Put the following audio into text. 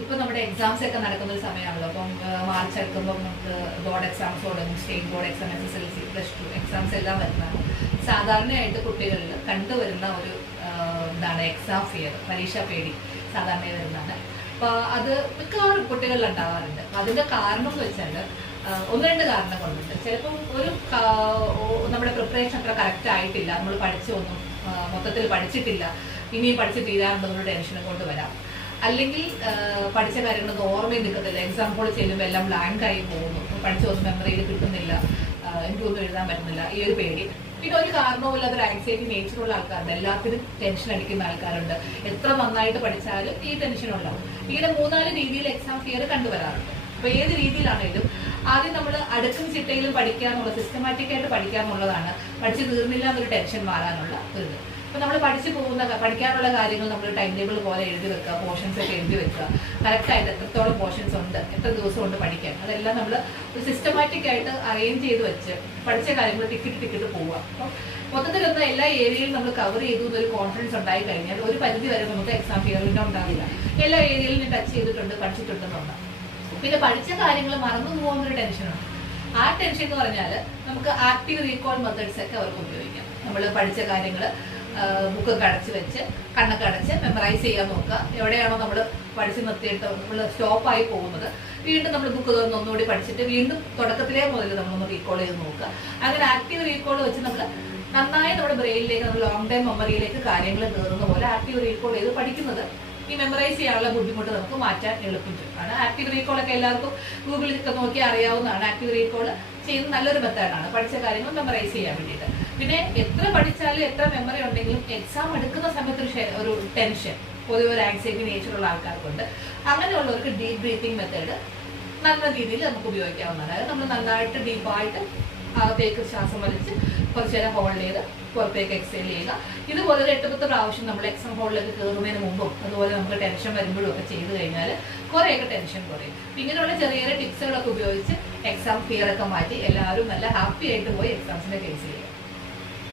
ഇപ്പൊ നമ്മുടെ എക്സാംസ് ഒക്കെ നടക്കുന്ന ഒരു സമയമാണല്ലോ. അപ്പം മാർച്ച് അടുക്കുമ്പോൾ നമുക്ക് ബോർഡ് എക്സാംസ് തുടങ്ങും. State board exam, SSLC, +2 exams എല്ലാം വരുന്നതാണ്. സാധാരണയായിട്ട് കുട്ടികളിൽ കണ്ടുവരുന്ന ഒരു എന്താണ് എക്സാം ഫിയർ, പരീക്ഷാ പേടി സാധാരണയായി വരുന്നതാണ്. അപ്പൊ അത് മിക്കവാറും കുട്ടികളിൽ ഉണ്ടാവാറുണ്ട്. അതിന്റെ കാരണം എന്ന് വെച്ചാൽ ഒന്ന് രണ്ട് കാരണം കൊണ്ടുണ്ട്. ചിലപ്പം നമ്മുടെ പ്രിപ്പറേഷൻ അത്ര കറക്റ്റ് ആയിട്ടില്ല, നമ്മൾ പഠിച്ചൊന്നും മൊത്തത്തിൽ പഠിച്ചിട്ടില്ല, ഇനിയും പഠിച്ച് തീരാറുണ്ടെന്നൊരു ടെൻഷനും കൊണ്ട് വരാം. അല്ലെങ്കിൽ പഠിച്ച കാര്യങ്ങളൊന്നും ഓർമ്മയിൽ നിൽക്കത്തില്ല, എക്സാം ഹോളിൽ ചെല്ലുമ്പോൾ എല്ലാം ബ്ലാങ്ക് ആയി പോകുന്നു, പഠിച്ചൊന്നും മെമ്മറിയിൽ കിട്ടുന്നില്ല, എനിക്കൊന്നും എഴുതാൻ പറ്റുന്നില്ല, ഈ ഒരു പേടി. പിന്നെ ഒരു കാരണവുമില്ല, അതൊരു ആൻസൈറ്റി നേച്ചറുള്ള ആൾക്കാരുണ്ട്, എല്ലാത്തിനും ടെൻഷൻ അടിക്കുന്ന ആൾക്കാരുണ്ട്. എത്ര നന്നായിട്ട് പഠിച്ചാലും ഈ ടെൻഷൻ ഉണ്ടാവും. ഇങ്ങനെ 3-4 രീതിയിൽ എക്സാം ഫിയർ കണ്ടുവരാറുണ്ട്. അപ്പൊ ഏത് രീതിയിലാണെങ്കിലും ആദ്യം നമ്മൾ അടുക്കും ചിട്ടയിലും പഠിക്കാന്നുള്ള, സിസ്റ്റമാറ്റിക് ആയിട്ട് പഠിക്കാന്നുള്ളതാണ് പഠിച്ചു തീർന്നില്ല എന്നൊരു ടെൻഷൻ മാറാനുള്ള ഒരു ഇത്. അപ്പൊ നമ്മൾ പഠിക്കാനുള്ള കാര്യങ്ങൾ നമ്മൾ ടൈം ടേബിൾ പോലെ എഴുതി വെക്കുക, പോർഷൻസ് ഒക്കെ എഴുതി വെക്കുക, കറക്റ്റായിട്ട് എത്രത്തോളം പോർഷൻസ് ഉണ്ട്, എത്ര ദിവസം കൊണ്ട് പഠിക്കാൻ, അതെല്ലാം നമ്മൾ ഒരു സിസ്റ്റമാറ്റിക് ആയിട്ട് അറേഞ്ച് ചെയ്ത് വെച്ച് പഠിച്ച കാര്യങ്ങൾ ടിക്കറ്റ് പോവുക. അപ്പം മൊത്തത്തിലൊന്ന് എല്ലാ ഏരിയയിലും നമ്മൾ കവർ ചെയ്തു എന്നൊരു കോൺഫിഡൻസ് ഉണ്ടായി കഴിഞ്ഞാൽ ഒരു പരിധി വരെ നമുക്ക് എക്സാം ഫിയറിന്റെ ഉണ്ടാവില്ല. എല്ലാ ഏരിയയിലും ഞാൻ ടച്ച് ചെയ്തിട്ടുണ്ട്, പഠിച്ചിട്ടുണ്ടെന്നുണ്ട്. പിന്നെ പഠിച്ച കാര്യങ്ങൾ മറന്നു പോകുന്നൊരു ടെൻഷനുണ്ട്. ആ ടെൻഷൻ എന്ന് പറഞ്ഞാൽ നമുക്ക് ആക്റ്റീവ് റീകോൾ മെത്തേഡ്സ് ഒക്കെ അവർക്ക് ഉപയോഗിക്കാം. നമ്മൾ പഠിച്ച കാര്യങ്ങൾ ബുക്കൊക്കെ അടച്ച് വെച്ച് കണ്ണൊക്കെ അടച്ച് മെമ്മറൈസ് ചെയ്യാൻ നോക്കുക. എവിടെയാണോ നമ്മൾ പഠിച്ച് നിർത്തിയിട്ട് നമ്മൾ സ്റ്റോപ്പായി പോകുന്നത്, വീണ്ടും നമ്മൾ ബുക്ക് തുറന്ന് ഒന്നുകൂടി പഠിച്ചിട്ട് വീണ്ടും തുടക്കത്തിലേ മുതൽ നമ്മളൊന്ന് റീകോൾ ചെയ്ത് നോക്കുക. അങ്ങനെ ആക്റ്റീവ് റീകോൾ വെച്ച് നമ്മൾ നന്നായി നമ്മുടെ ബ്രെയിനിലേക്ക്, നമ്മൾ ലോങ് ടൈം മെമ്മറിയിലേക്ക് കാര്യങ്ങൾ കയറുന്ന പോലെ ആക്റ്റീവ് റീകോൾ ചെയ്ത് പഠിക്കുന്നത് ഈ മെമ്മറൈസ് ചെയ്യാനുള്ള ബുദ്ധിമുട്ട് നമുക്ക് മാറ്റാൻ എളുപ്പിച്ചു. കാരണം ആക്റ്റീവ് റീകോൾ ഒക്കെ എല്ലാവർക്കും ഗൂഗിളിലൊക്കെ നോക്കി അറിയാവുന്നതാണ്. ആക്റ്റീവ് റീകോൾ ചെയ്യുന്ന നല്ലൊരു മെത്തേഡാണ് പഠിച്ച കാര്യങ്ങൾ മെമ്മറൈസ് ചെയ്യാൻ വേണ്ടിയിട്ട്. പിന്നെ എത്ര പഠിച്ചാലും എത്ര മെമ്മറി ഉണ്ടെങ്കിലും എക്സാം എടുക്കുന്ന സമയത്ത് ഒരു ടെൻഷൻ, പൊതുവെ ഒരു ആൻസൈറ്റി നേച്ചറുള്ള ആൾക്കാർക്കുണ്ട്. അങ്ങനെയുള്ളവർക്ക് ഡീപ് ബ്രീത്തിങ് മെത്തേഡ് നല്ല രീതിയിൽ നമുക്ക് ഉപയോഗിക്കാവുന്നതാണ്. അതായത് നമ്മൾ നന്നായിട്ട് ഡീപ്പായിട്ട് അകത്തേക്ക് ശ്വാസം വലിച്ച് കുറച്ച് നേരം ഹോൾഡ് ചെയ്ത് പുറത്തേക്ക് എക്സേൽ ചെയ്യുക. ഇതുപോലെ ഒരു 8-10 പ്രാവശ്യം നമ്മൾ എക്സാം ഹോളിലേക്ക് കയറുന്നതിന് മുമ്പും അതുപോലെ നമുക്ക് ടെൻഷൻ വരുമ്പോഴും ഒക്കെ ചെയ്ത് കഴിഞ്ഞാൽ കുറേയൊക്കെ ടെൻഷൻ കുറയും. ഇങ്ങനെയുള്ള ചെറിയ ചെറിയ ടിപ്സുകളൊക്കെ ഉപയോഗിച്ച് എക്സാം ഫിയർ ഒക്കെ മാറ്റി എല്ലാവരും നല്ല ഹാപ്പി ആയിട്ട് പോയി എക്സാംസിനെ ഫേസ് ചെയ്യുക.